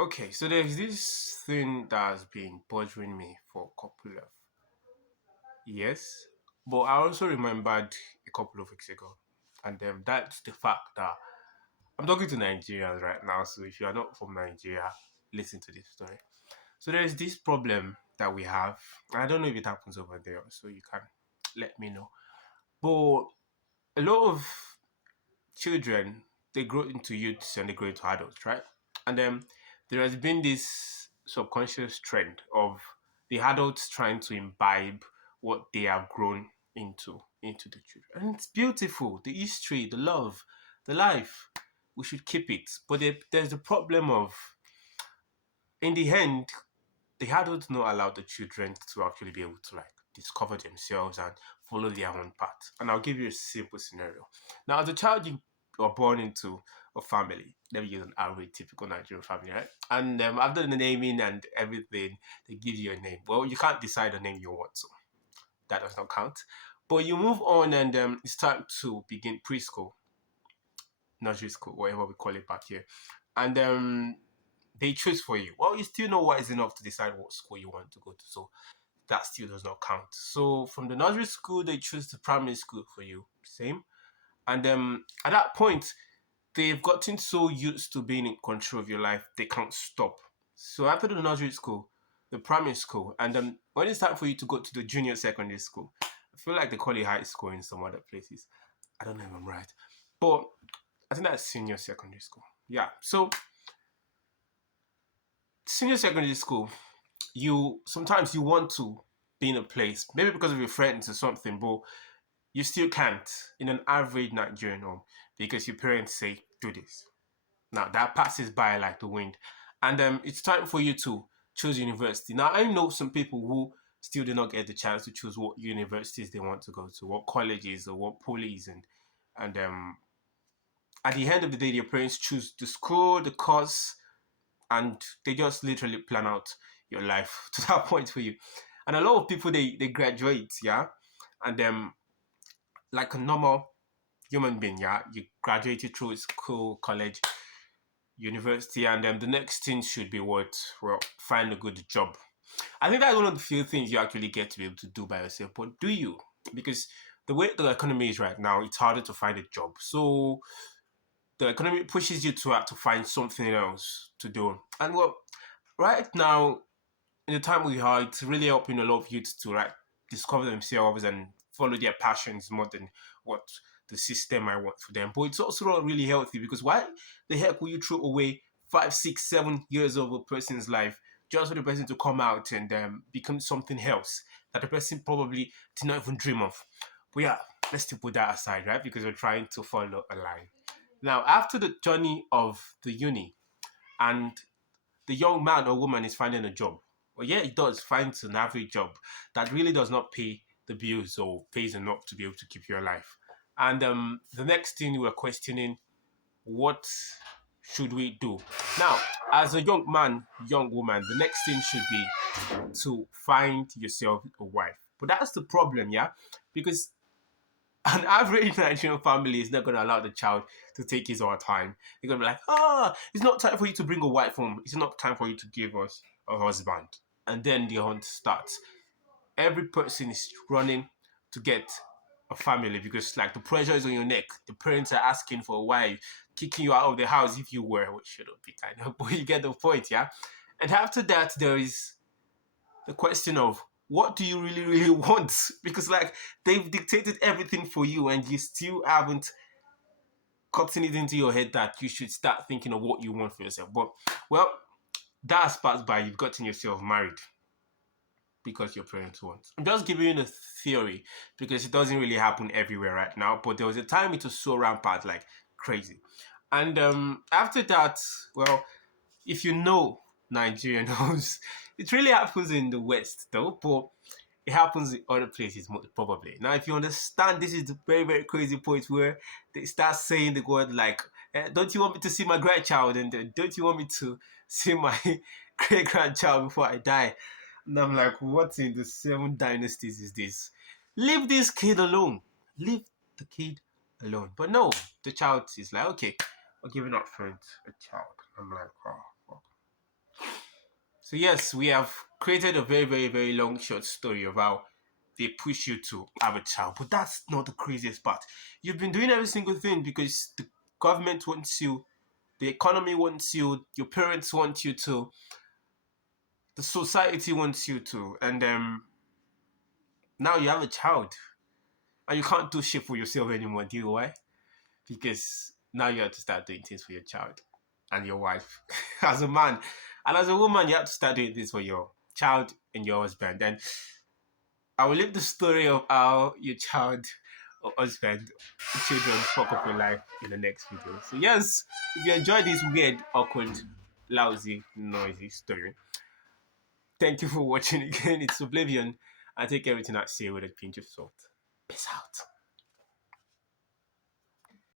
Okay, so there's this thing that's been bothering me for a couple of years, but I also remembered a couple of weeks ago, and that's the fact that I'm talking to Nigerians right now. So if you are not from Nigeria, listen to this story. So there's this problem that we have. I don't know if it happens over there, so you can let me know. But a lot of children, they grow into youths and they grow into adults, right? And then there has been this subconscious trend of the adults trying to imbibe what they have grown into the children. And it's beautiful. The history, the love, the life. We should keep it. But there's the problem of in the end, the adults not allow the children to actually be able to like discover themselves and follow their own path. And I'll give you a simple scenario. Now, as a child, you are born into a family. Let me use an average typical Nigerian family, right? And after the naming and everything, they give you a name. Well, you can't decide the name you want, so that does not count. But you move on and it's time to begin preschool, nursery school, whatever we call it back here. And they choose for you. Well, you still know wise enough to decide what school you want to go to. So that still does not count. So from the nursery school, they choose the primary school for you. Same. And at that point, they've gotten so used to being in control of your life, they can't stop. So after the nursery school, the primary school, and then when it's time for you to go to the junior secondary school, I feel like they call it high school in some other places. I don't know if I'm right. But I think that's senior secondary school. Yeah. So senior secondary school, you sometimes you want to be in a place, maybe because of your friends or something, but you still can't in an average Nigerian home because your parents say, do this. Now that passes by like the wind. And it's time for you to choose university. Now I know some people who still do not get the chance to choose what universities they want to go to, what colleges or what polies and at the end of the day, their parents choose the school, the course, and they just literally plan out your life to that point for you. And a lot of people they graduate, yeah, and like a normal human being, yeah, you graduated through school, college, university, and the next thing should be what? Well, find a good job. I think that's one of the few things you actually get to be able to do by yourself. But do you? Because the way the economy is right now, it's harder to find a job. So the economy pushes you to have to find something else to do. And well, right now in the time we are, it's really helping a lot of youths to like discover themselves and follow their passions more than what the system might want for them. But it's also not really healthy because why the heck will you throw away 5, 6, 7 years of a person's life just for the person to come out and become something else that the person probably did not even dream of? But yeah, let's still put that aside, right? Because we're trying to follow a line. Now, after the journey of the uni and the young man or woman is finding a job. Well, yeah, it does find an average job that really does not pay the bills or pays enough to be able to keep you alive. And the next thing we're questioning, what should we do? Now, as a young man, young woman, the next thing should be to find yourself a wife. But that's the problem, yeah? Because an average Nigerian family is not going to allow the child to take his or her time. They're going to be like, it's not time for you to bring a wife home. It's not time for you to give us a husband. And then the hunt starts. Every person is running to get a family because, like, the pressure is on your neck. The parents are asking for a wife, kicking you out of the house if you were, which shouldn't be kind of, but you get the point, yeah? And after that, there is the question of what do you really, really want? Because like they've dictated everything for you and you still haven't gotten it into your head that you should start thinking of what you want for yourself. But well, that's passed by. You've gotten yourself married because your parents want. I'm just giving you a theory because it doesn't really happen everywhere right now. But there was a time it was so rampant, like crazy. And after that, well, if you know Nigerian knows, it really happens in the West though, but it happens in other places most probably. Now, if you understand, this is the very, very crazy point where they start saying the word like, don't you want me to see my grandchild? And don't you want me to see my great grandchild before I die? And I'm like, what in the seven dynasties is this? Leave this kid alone. Leave the kid alone. But no, the child is like, okay, we're giving up friends a child. I'm like, oh, fuck. So yes, we have created a very, very, very long short story of how they push you to have a child. But that's not the craziest part. You've been doing every single thing because the government wants you, the economy wants you, your parents want you to, the society wants you to, and now you have a child. And you can't do shit for yourself anymore, do you know why? Because now you have to start doing things for your child and your wife. As a man and as a woman, you have to start doing this for your child and your husband. And I will leave the story of how your child or husband or children fuck up your life in the next video. So yes, if you enjoyed this weird, awkward, lousy, noisy story, thank you for watching again. It's Oblivion. I take everything I say with a pinch of salt. Peace out.